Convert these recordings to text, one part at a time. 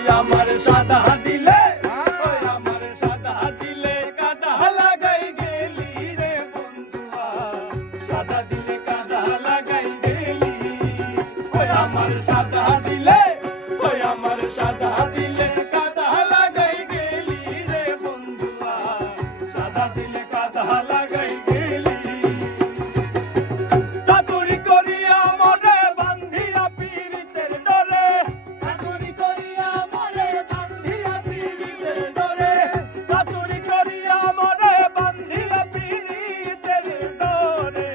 ওই আমার সাদা দিলে ওই আমার সাদা দিলে কাদা লাগাই গেলি রে বন্ধুয়া সাদা দিলে কাদা লাগাই গেলি ওই আমার সাদা দিলে ওই আমার সাদা দিলে কাদা লাগাই গেলি রে বন্ধুয়া সাদা দিলে কাদা লাগাই গেলি চাতুরি করিয়া মরে বান্ধিয়া পীড়িতের ডরে চাতুরি করিয়া মরে বান্ধিয়া পীড়িতের ডরে চাতুরি করিয়া মরে বান্ধিয়া পীড়িতের ডরে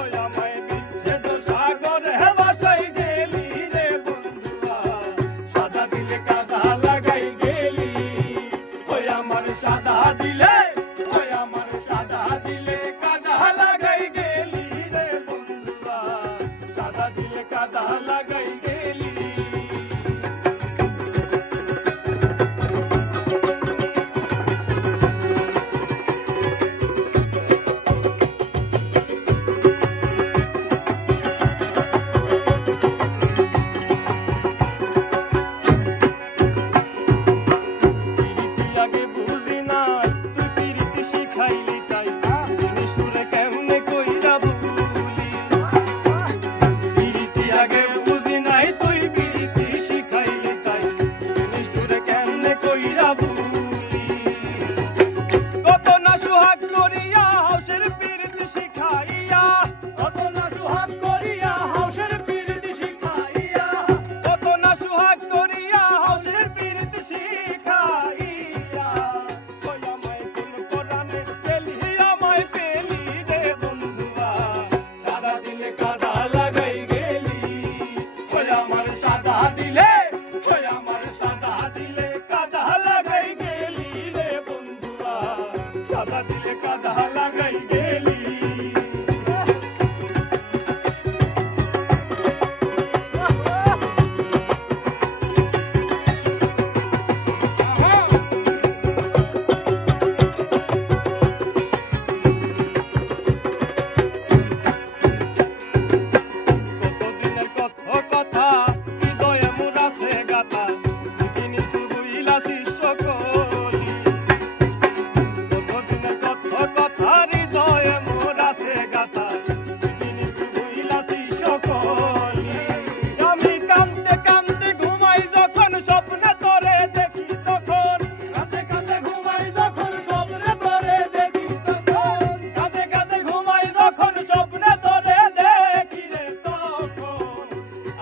ওই আমায় বিচ্ছেদ সাগরে ভাসাই গেলি রে বন্ধুয়া সাদা দিলে কাদা লাগাই গেলি ওই আমার সাদা দিলে ওই আমার সাদা দিলে কাদা লাগাই গেলি রে বন্ধুয়া সাদা দিলে কাদা লাগাই গেলি পিরিতি আগে বুঝি নাই তুই পিরিতি শিখাইলি তাই জিনিস তোরে কেমনে কইরা ভুলি পিরিতি আগে বুঝি নাই তুই পিরিতি শিখাইলি তাই জিনিস তোরে কেমনে কইরা ভুলি কত না সুহাগ করিয়া হাউসের পিরিতি শিখাইয়া কত না সুহাগ করিয়া হাউসের পিরিতি শিখাইয়া কত না সুহাগ করিয়া হাউসের পিরিতি শিখাইয়া ওই আমায় কোন কোরআনে পেলি আমায় পেলি রে বন্ধুয়া সাদা দিলে কাদা লাগাই গেলি ওই আমার সাদা দিলে ওই আমার সাদা দিলে কাদা লাগাই গেলি রে বন্ধুয়া সাদা দিলে কাদা লাগাই গেলি কতদিনের কত কথা হৃদয়ে মোর আছে গাথা জিনিস তুই বুঝিলাছিস সকলি কতদিনের কত কথা হৃদয়ে মোর আছে গাথা জিনিস তুই বুঝিলাছিস সকলি আমি কাঁদতে কাঁদতে ঘুমাই যখন স্বপ্নে তোরে দেখি তখন কাঁদতে কাঁদতে ঘুমাই যখন স্বপ্নে তোরে দেখি তখন কাঁদতে কাঁদতে ঘুমাই যখন স্বপ্নে তোরে দেখি রে তখন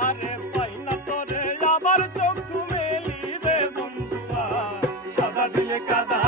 আরে পাই না তোরে আবার চোখ মেলি রে বন্ধুয়া সাদা দিলে কাদা